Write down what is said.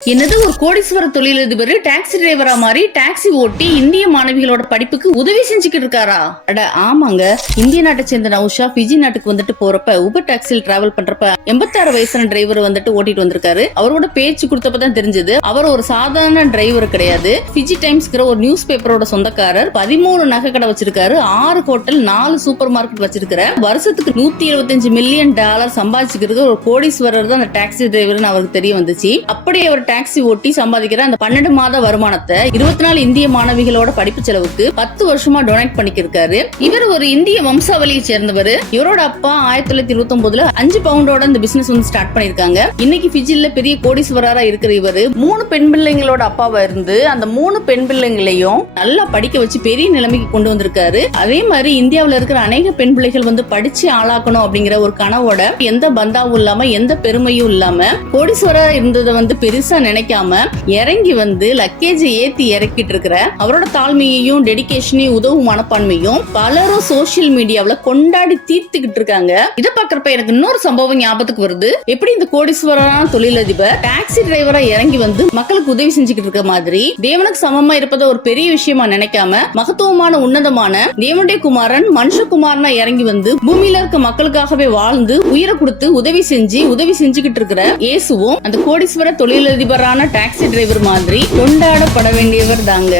என்னது ஒரு கோடீஸ்வர தொழிலதிபர் டாக்ஸி டிரைவரா மாறி டாக்ஸி ஓட்டி இந்திய மாணவிகளோட படிப்புக்கு உதவி செஞ்சுக்கிட்டு இருக்காரா? அட ஆமாங்க. இந்திய நாட்டை சேர்ந்த நௌஷா பிஜி நாட்டுக்கு வந்துட்டு போறப்ப உபர் டாக்ஸியில் டிராவல் பண்றப்ப 86 வயசான டிரைவர் வந்துட்டு ஓட்டிட்டு வந்திருக்காரு. அவரோட பேச்சு கொடுத்தப்பதான் தெரிஞ்சது அவர் ஒரு சாதாரண டிரைவர் கிடையாது. பிஜி டைம்ஸ்ங்கிற ஒரு நியூஸ் பேப்பரோட சொந்தக்காரர். 13 நகை கடை வச்சிருக்காரு, 6 ஹோட்டல், 4 சூப்பர் மார்க்கெட் வச்சிருக்கிற வருஷத்துக்கு $125 மில்லியன் சம்பாதிச்சுக்கிறது ஒரு கோடீஸ்வரர் தான் அந்த டாக்ஸி டிரைவர்னு அவருக்கு தெரிய வந்துச்சு. அப்படியே அவர் டாக்ஸி ஓட்டி சம்பாதிக்கிற அந்த 12 மாத வருமானத்தை 24 இந்திய மாணவிகளோட படிப்பு செலவுக்கு 10 வருஷமா டொனேட் பண்ணிக்கிருக்காரு. இவர் ஒரு இந்திய வம்சாவளியை சேர்ந்தவர். இவரோட அப்பா 1929ல 5 பவுண்டோட இந்த பிசினஸ் வந்து ஸ்டார்ட் பண்ணிருக்காங்க. இன்னைக்கு பிஜில பெரிய கோடீஸ்வரரா இருக்கிற இவர் 3 பெண் பிள்ளைங்களோட அப்பாவா இருந்து அந்த 3 பெண் பிள்ளைங்களையும் நல்லா படிக்க வச்சு பெரிய நிலைமைக்கு கொண்டு வந்திருக்காரு. அதே மாதிரி இந்தியாவில இருக்கிற அநேக பெண் பிள்ளைகள் வந்து படிச்சு ஆளாக்கணும் அப்படிங்கிற ஒரு கனவோட எந்த பந்தாவும் இல்லாம எந்த பெருமையும் இல்லாம கோடீஸ்வரரா இருந்ததை வந்து பெருசா நினைக்காம இறங்கி வந்து லக்கேஜ் ஏத்தி இறக்கிட்டு இருக்கிற அவரோட தாழ்மையையும் டெடிகேஷனையும் உதவும் மனப்பான்மையும் பலரும் சோசியல் மீடியாவில கொண்டாடி தீர்த்துக்கிட்டு இருக்காங்க. இதை பாக்குறப்ப எனக்கு இன்னொரு சம்பவம் ஞாபகத்துக்கு வருது. எப்படி இந்த கோடீஸ்வரரான தொழிலதிபர் டாக்ஸி டிரைவரா இறங்கி வந்து மக்களுக்கு உதவி செஞ்சுக்கிட்டு இருக்க மாதிரி தேவனுக்கு சமமா இருப்பதை ஒரு பெரிய விஷயமா நினைக்காம மகத்துவமான உன்னதமான தேவனுடைய குமாரன் மனுஷகுமாரனா இறங்கி வந்து பூமியில இருக்க மக்களுக்காகவே வாழ்ந்து உயிரை கொடுத்து உதவி செஞ்சுக்கிட்டு இருக்கிற இயேசுவும் அந்த கோடீஸ்வர தொழிலதிபரான டாக்ஸி டிரைவர் மாதிரி கொண்டாடப்பட வேண்டியவர் தாங்க.